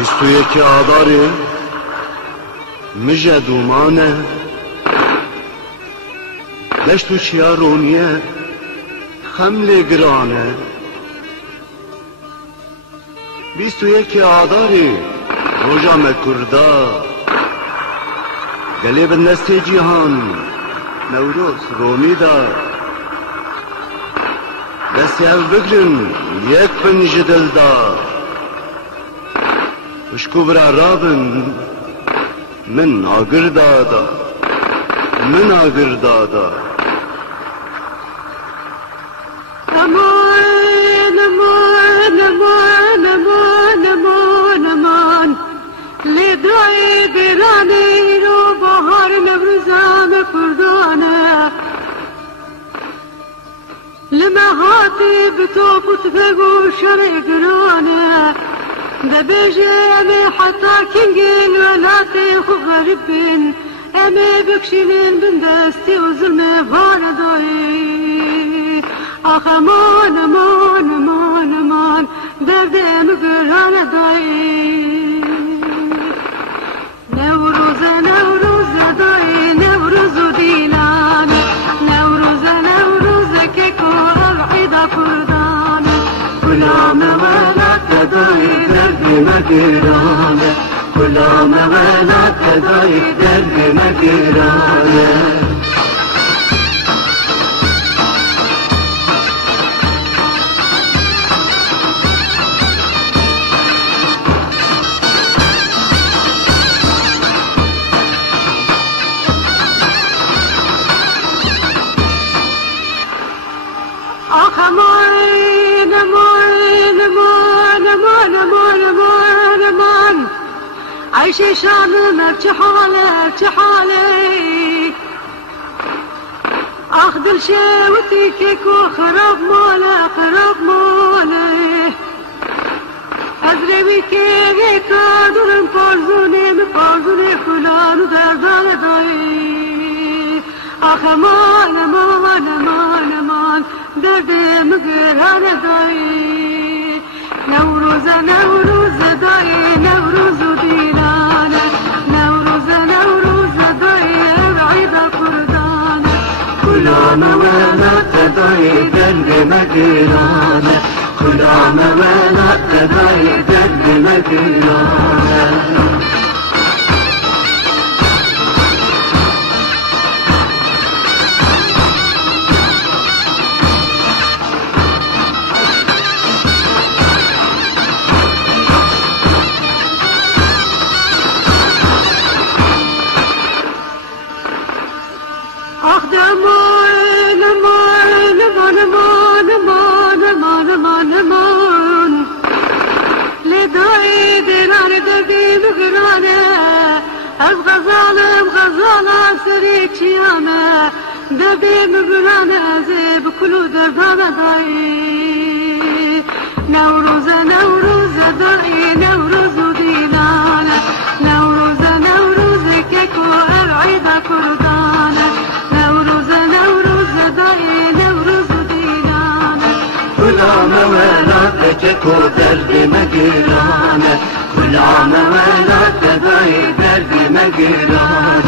21 آذار مجه دومانه لشتو چیارونیه خمل گرانه 21 آذار روژا مکردا گلی بندسته جیهان نوروز رومی دا دستی او بگرن یک پنج دل دا وشکو برا رابن من آگر دادا من آگر دادا امان امان امان امان امان امان لدعی برانی رو بهار نوروزم کردانه لمهاتی بتوب وتفقو شرع قرانه دبيجي أمي حتى كنجين ولاتي خغربين أمي بكشلين بندستي وظلمي فاردوي أخ أمان أمان أمان أمان دردي مقران دوي نوروز نوروز دوي نوروز دينان نوروز نوروز كيكو العيدة فردان غلام ولات دوي مگرانه غلام ولات دای درد مگرانه آخ امان امان امان امان امان امان امان عيش شاممك شحالك شحالك اخذ شاوتك وخرب ماله خرب ماله اضربي كيك دور مفرزوني فلان ودردان داي اخ امان امان امان امان درد مقران داي نوروز نوروز داي نوروز دينانه نوروز نوروز داي بعيد كردانه غلام ولات داي درد مقرانه غلام ولات داي درد مقرانه امان امان امان امان امان امان امان امان لدعي دلان دردي مغرانه از غزالم غزاله سري چيامه دردي مغرانه زي بكلو دردانه داي نوروز نوروز داي نوروز دينانه نوروز نوروز كيكو العيد كردانه غلام ولات چکو درد مگرانه غلام ولات دای درد مگرانه